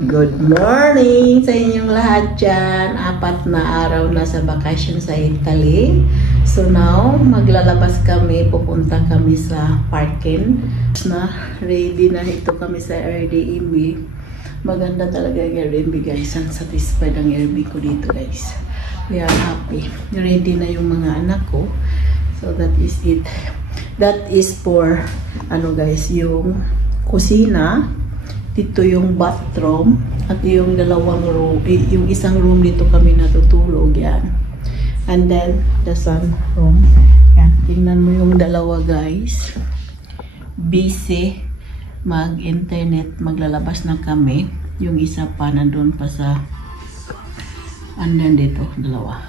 Good morning sa inyong lahat dyan. 4 na araw na sa vacation sa Italy. So now, maglalabas kami. Pupunta kami sa parking. Ready na ito kami sa Airbnb. Maganda talaga yung Airbnb guys. Ang satisfied ang Airbnb ko dito guys. We are happy. Ready na yung mga anak ko. So that is it. That is for guys, yung kusina. Dito yung bathroom at yung dalawang room, yung isang room dito kami natutulog yan. And then the sunroom. Yan, tingnan mo yung dalawa guys. Busy mag-internet, maglalabas na kami. Yung isa pa nandun pa sa and then dito, dalawa.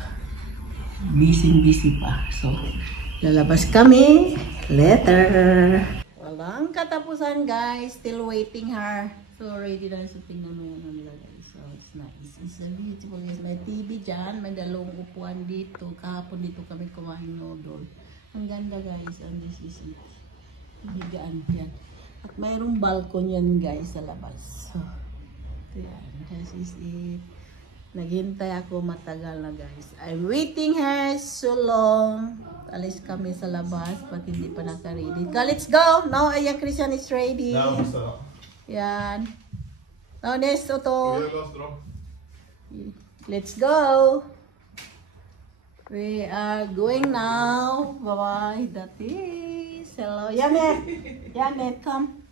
Busy pa. So, lalabas kami later. Walang katapusan guys, still waiting her. So ready na, so tingnan mo yan nila guys. So it's nice, it's so beautiful guys. May TV dyan, may dalawang upuan dito. Kahapon dito kami kumain noodle. Ang ganda guys, and this is it. Bigaan yan. At mayroong balcony yan guys sa labas. So yan, this is it. Naghintay ako matagal na guys. I'm waiting her so long. Alis kami sa labas pag hindi pa naka-ready. Let's go! Now, ayan, Christian is ready. Yan. Now, next, Toto. Let's go! We are going now. Bye-bye. That is. Hello. Yanet, come.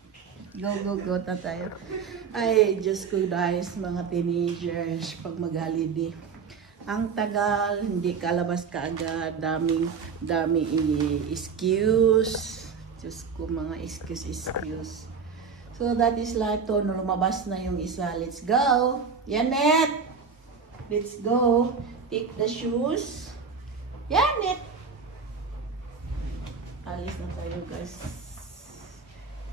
Go, tayo. Ay, Diyos ko guys, mga teenagers, pag mag-holiday. Ang tagal, hindi kalabas ka agad, dami excuse. Diyos ko, mga excuse. So that is like to, no, lumabas na yung isa. Let's go! Yanet! Let's go! Take the shoes. Yanet! Alis na tayo guys.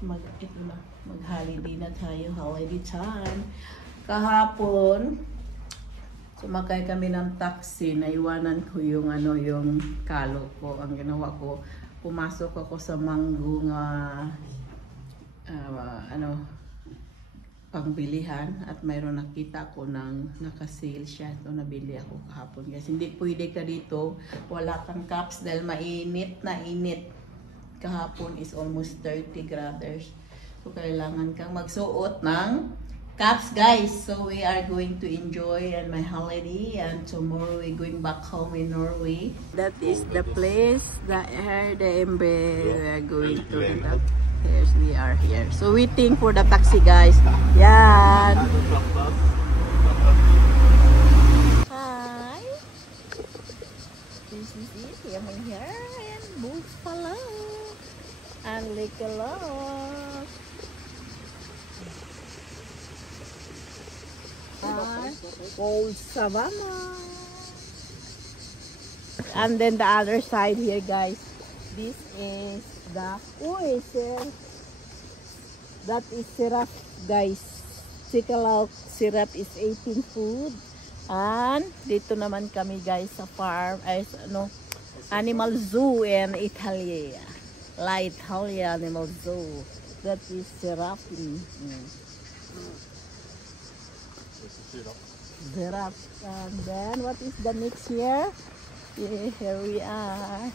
Mag-holiday na tayo, holiday time. Kahapon, sumakay kami ng taxi, naiwanan ko yung yung kalo ko. Ang ginawa ko, pumasok ako sa Mango nga pangbilihan at mayroon nakita ko ng naka-sale siya. So nabili ako kahapon guys. Hindi pwede ka dito, wala kang caps dahil mainit na init. Kahapon is almost 30 grads. So kailangan kang magsuot ng caps guys. So we are going to enjoy and my holiday, and tomorrow we're going back home in Norway. That is the place, the Airbnb we are going to. Yes, we are here. So waiting for the taxi guys. Yan. Hi. This is it. Here and Buffalo. And Likelot. Old Savannah. And then the other side here guys, this is the that is syrup guys. Sikalao syrup is 18 food. And dito naman kami guys sa farm, animal zoo in Italy. La Italia Animal Zoo. That is syrup. Giraffe. And then what is the next here? Yeah, here we are.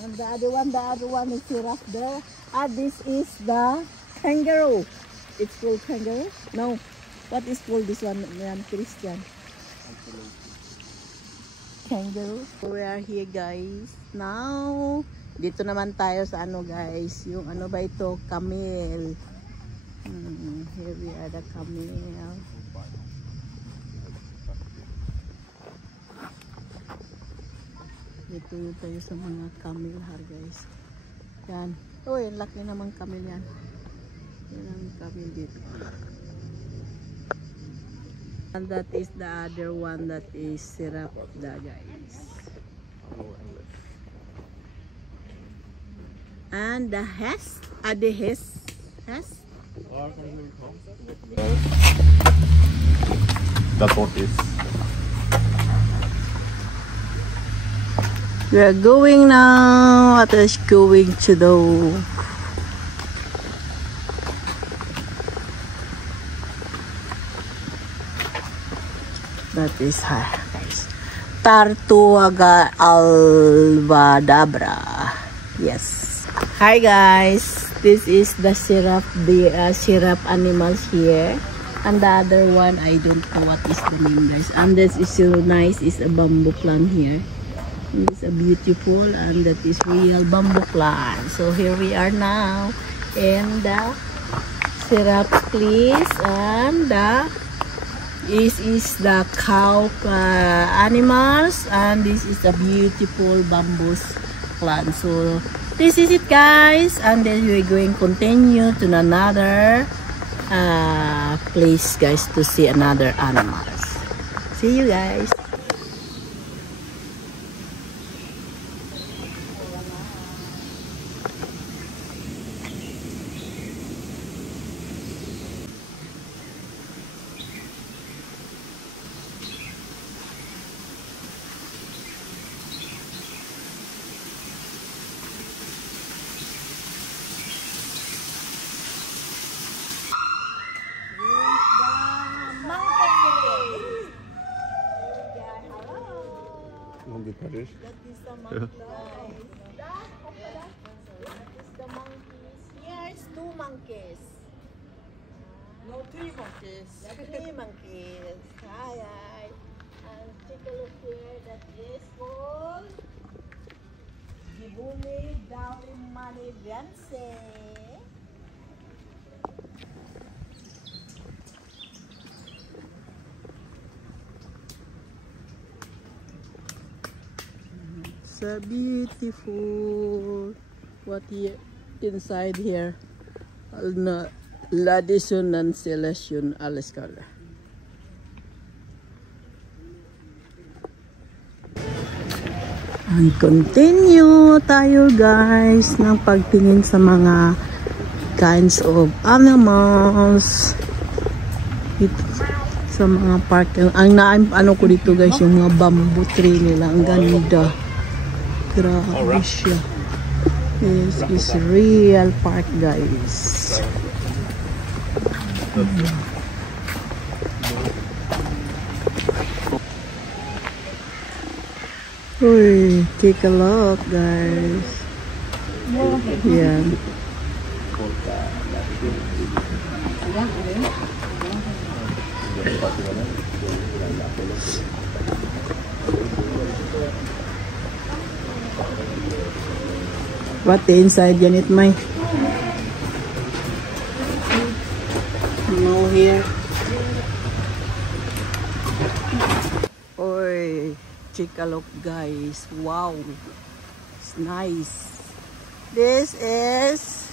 And the other one is giraffe there. And this is the kangaroo. It's called kangaroo? No. What is called this one, Christian? Kangaroo. We are here guys. Now, dito naman tayo sa guys. Yung ba ito? Camel. Here we are the camel. Dito tayo sa mga camel har guys. Yan. Uy, laki naman camel yan. Yan ang camel dito. And that is the other one, that is syrup guys. And the hess. The hess. That's what it is. We are going now. What is going to do? That is her, guys. Tartuga albadabra. Yes. Hi guys. This is the syrup, syrup animals here. And the other one, I don't know what is the name, guys. And this is so nice. Is a bamboo plant here. And it's a beautiful, and that is real bamboo plant. So here we are now, and the syrup please, and the this is the cow animals, and this is a beautiful bamboo plant. So this is it, guys, and then we're going to continue to another place, guys, to see another animals. See you guys. Monkey Parish. That is the monkey, guys. That is the monkeys. Here it's 2 monkeys. No, 3 monkeys. The 3 monkeys. Hi. And take a look here. That is called Gibuni Daurimani Vianse. So beautiful. What here inside here? Ladison and Celestion Alaskala. And continue tayo, guys, ng pagtingin sa mga kinds of animals dito sa mga park. Ang ano ko dito, guys, yung mga bamboo tree nila. Ang ganda. Grabe siya. This is real park, guys. Uy, take a look, guys. Yan. What the inside yan it may? No here. Oy, take a look, guys. Wow, it's nice. This is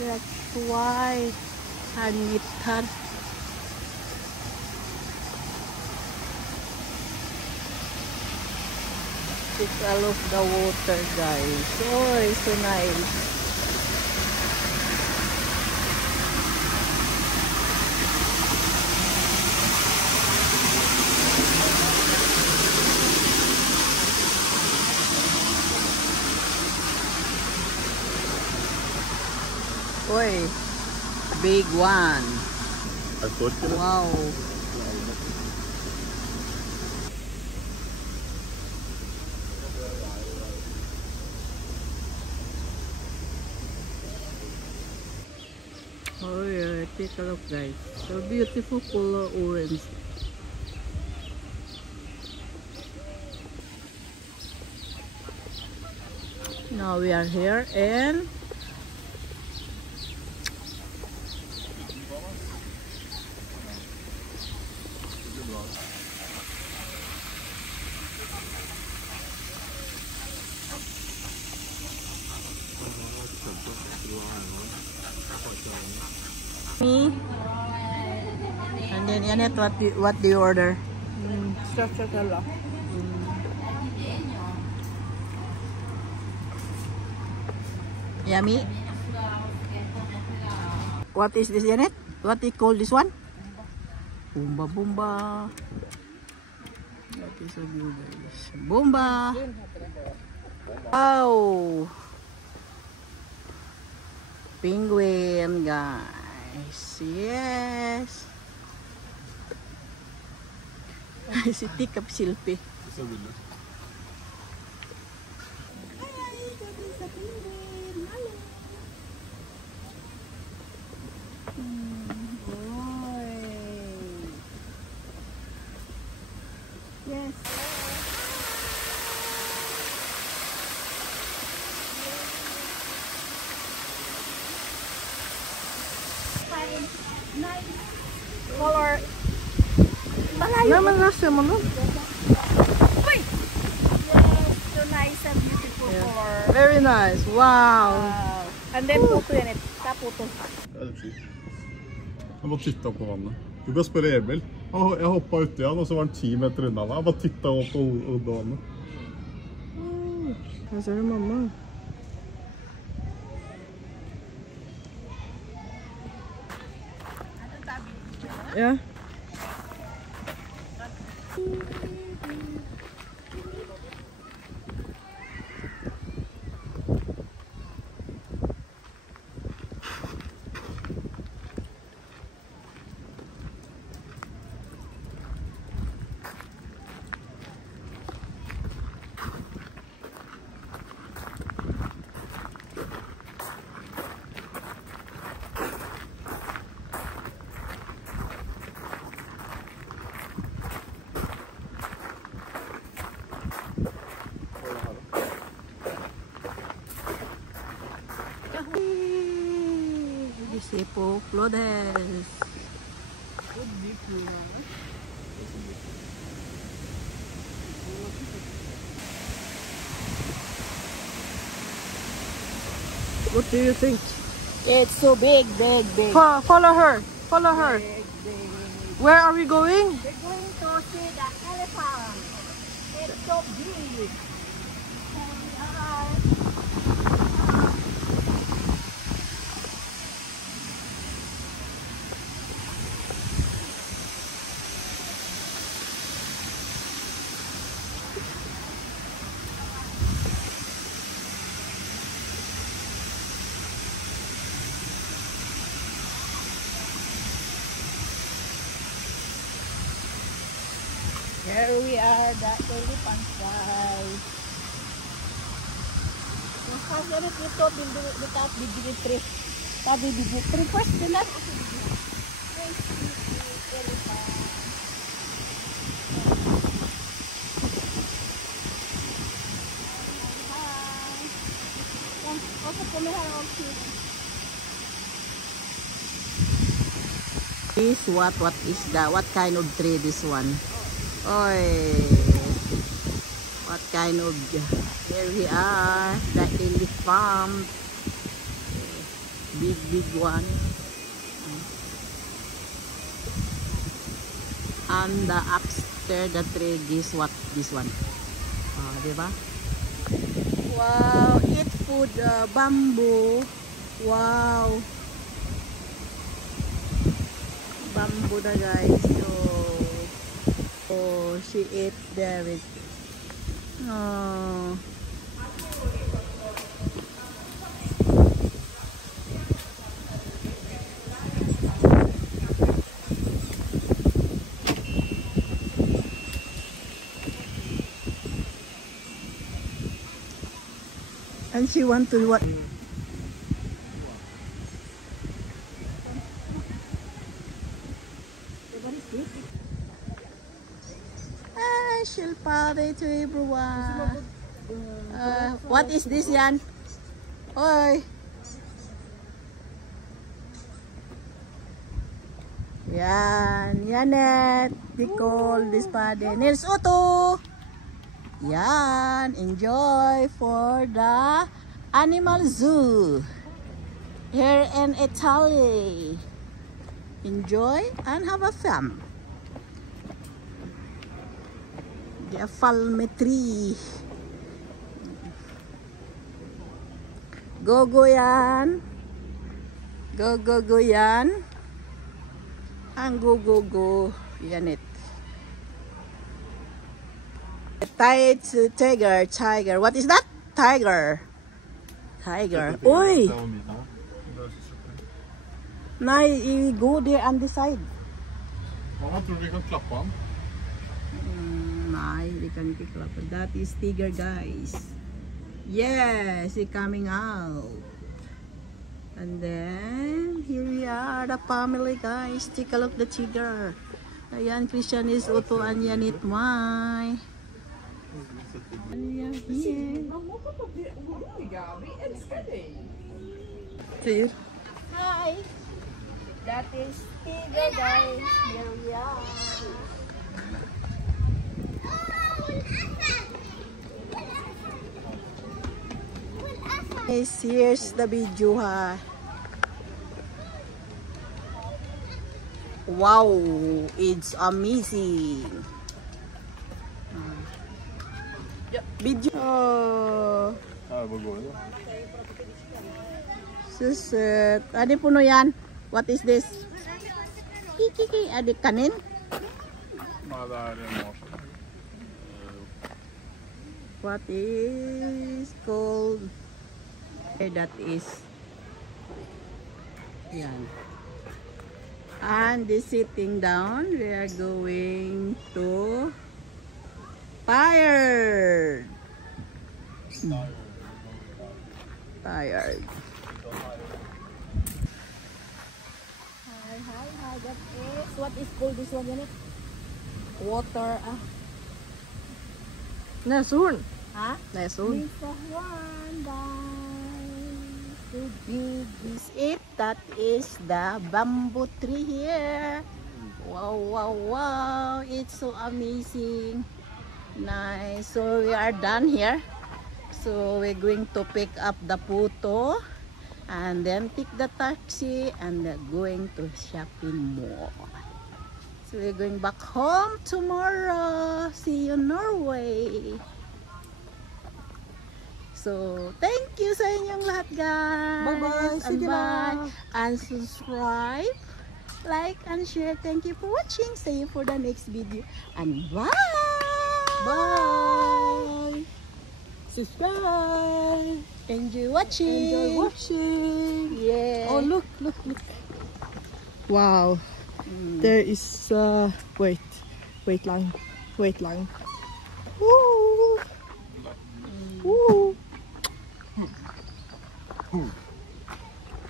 that's why hanitan. Take a look the water, guys. Oh, it's so nice. Oy, big one. I thought you Wow. Oh yeah, take a look, guys. So beautiful color orange. Now we are here in Me. And then Janet, what do you order? Stracciatella. Yummy. What is this, Janet? What do you call this one? Bumba Bumba. That is so good, guys. Bumba. Wow. Penguin, guys. Yes. Si Tikap Silpi. Så vill du. Yes. Color. Naman nasa mo no? Yes, so nice and beautiful color. Very nice. Wow. And then photo in it. Ta photo. Ja, det är fint. Jag bara tittade på vannet. Du kan spela Emil. Jag hoppade ut igen och så var han 10 meter undan. Jag bara tittade upp på uddavannet. Här ser du mamma. Ja. Sipo Flores. What do you think? It's so big, big, big. Follow her. Follow her. Big, big. Where are we going? We're going to see the elephant. It's so big. Here we are, the elephant guys. Yung kasarit ito, without bibili tree. Sabi bibili tree first, din na. This what is that? What kind of tree this one? Oy. What kind of, here we are, the elephant. Big one. And the upstairs the tree, this what this one? Diba? Wow, eat food, bamboo. Wow. Bamboo na guys. Oh, she ate there with. Oh. And she want to what? Hi, Shilpade to everyone. What is this, Yan? Oi. Yan, Yanet, Nicole, Dispade, Nils Otto. Yan, enjoy for the animal zoo here in Italy. enjoy and have a fun. The palm tree. Go yan. Go yan. And go. Yan it. Tiger. What is that? Tiger. Oi! Nei, go there on the side. Mamma, tror du vi kan klappe han? Nei, vi kan ikke klappe. That is tiger, guys. Yes, it's coming out. And then, here we are, the family, guys. Take a look the tiger. Ayan, Christian is Otto and Yanit Mai. Here. Hi! That is tiger, guys. Here we are. Here's the video, ha. Wow, it's amazing. Video. Oh, Ja, vad går det? suset. Ano puno yan? What is this? Kiki. Adik kanin? Nei, det mars. What is called? That is yan. And this sitting down, we are going to tired. Tired. Hi. That is what is called this one, Yanit? Water. Näshorn. Ha? Näshorn. Lisa Juan, guys. So big is it. That is the bamboo tree here. Wow. It's so amazing. Nice. So we are done here. So we're going to pick up the photo and then take the taxi and going to shopping mall. So we're going back home tomorrow. See you Norway. So thank you sa inyong lahat, guys. Bye-bye. And Sige bye. na. And subscribe, like and share. Thank you for watching. See you for the next video. And bye. Bye. Subscribe. Enjoy watching. Yeah. Oh, look. Wow. There is wait lang. Woo.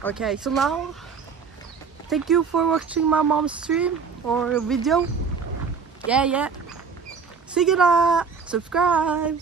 Okay, so now thank you for watching my mom's stream or video. Yeah. Sige na. Subscribe.